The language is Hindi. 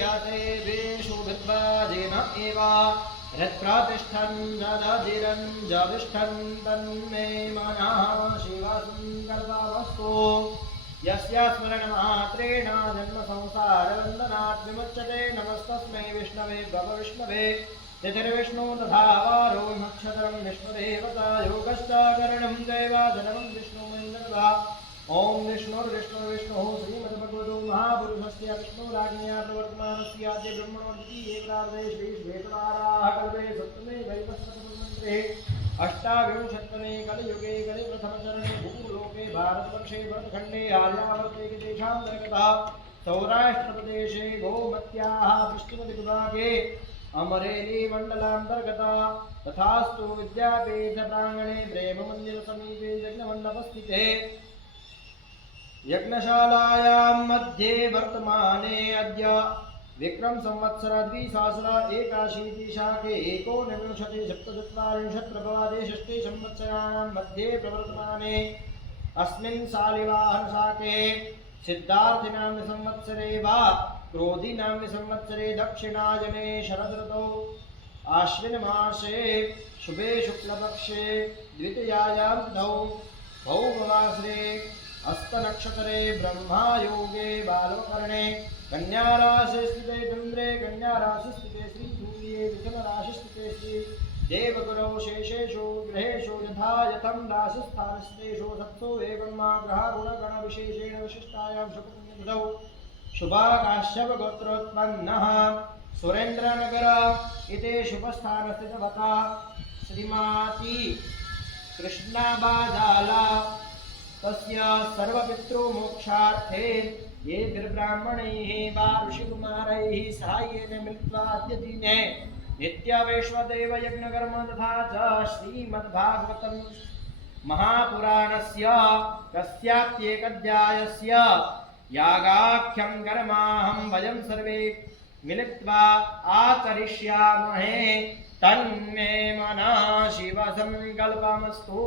यतेभिषुभिर्वाजेन एव हृत्प्रतिष्ठन् जदधिरन् जविष्ठन् तन्मे मनः शिवसङ्कल्पमस्तु यस्य स्मरणमात्रेण जन्म संसारबन्धनात् विमुच्यते नमस्तस्मै विष्णवे भवविष्णवे तिथिर्विष्णु तथा वारो नक्षत्रं विष्णुदेवता योगश्च करणं दैवाधर्मं विष्णुमिन्द्रदा ओम विष्णुर्विष्णुर्विष्णुः श्रीमद्भगवतो महापुरुषस्य विष्णुराज्ञया प्रवर्तमानस्य आद्य ब्रह्मणोऽद्वितीये प्रार्थे श्री श्वेतवाराः कल्पे सप्तमे वैवस्वतमन्त्रे अष्टाविंशत्तमे कलियुगे कलिप्रथमचरणे भूलोके भारतवर्षे भरतखण्डे आर्यावर्ते देशान्तर्गतः सौराष्ट्रप्रदेशे गोमत्याः पश्चिमदिग्भागे अमरेली मण्डलान्तर्गतः तथास्तु विद्यापीठप्राङ्गणे प्रेममन्दिरसमीपे यज्ञमण्डपस्थिते यज्ञशालायां मध्ये वर्तमाने अद्य विक्रम संवत्सर द्विसहस्र एकाशीतिशाके एकोनविंशति सप्तचत्वारिंशत् प्रभवादे षष्ठे संवत्सराणां मध्ये प्रवर्तमाने अस्मिन् शालिवाहनशाके सिद्धार्थिनां संवत्सरे वा क्रोधिनां संवत्सरे दक्षिणायने शरदृतौ आश्विनमासे शुभे शुक्लपक्षे द्वितीयायां तिथौ भौमवासरे हस्तनक्षत्रे ब्रह्मायोगे बालवकर्णे कन्याराशि स्थिते चन्द्रे कन्याराशि स्थिते श्री सूर्ये मिथुनराशि स्थिते श्री देवगुणौ शेषेषु ग्रहेषु यथा यथं राशिस्थानस्तेषु सत्सु एवं ग्रहगुणगणविशेषेण विशिष्टायां शुभपुण्यतिथौ शुभाकाश्यपगोत्रोत्पन्नः सुरेन्द्रनगर इति शुभस्थानस्थितवता श्रीमती कृष्णाबाजाला तस्य सर्वपितृमोक्षार्थे ये ब्राह्मणैः वा ऋषिकुमारैः साहाय्येन मिलित्वा अद्य दिने नित्यवैश्वदेव यज्ञकर्म तथा च श्रीमद्भागवतं महापुराणस्य कस्याप्येकाध्यायस्य यागाख्यं कर्माहं वयं सर्वे मिलित्वा आचरिष्यामहे तन्मे मनः शिवसङ्कल्पमस्तु।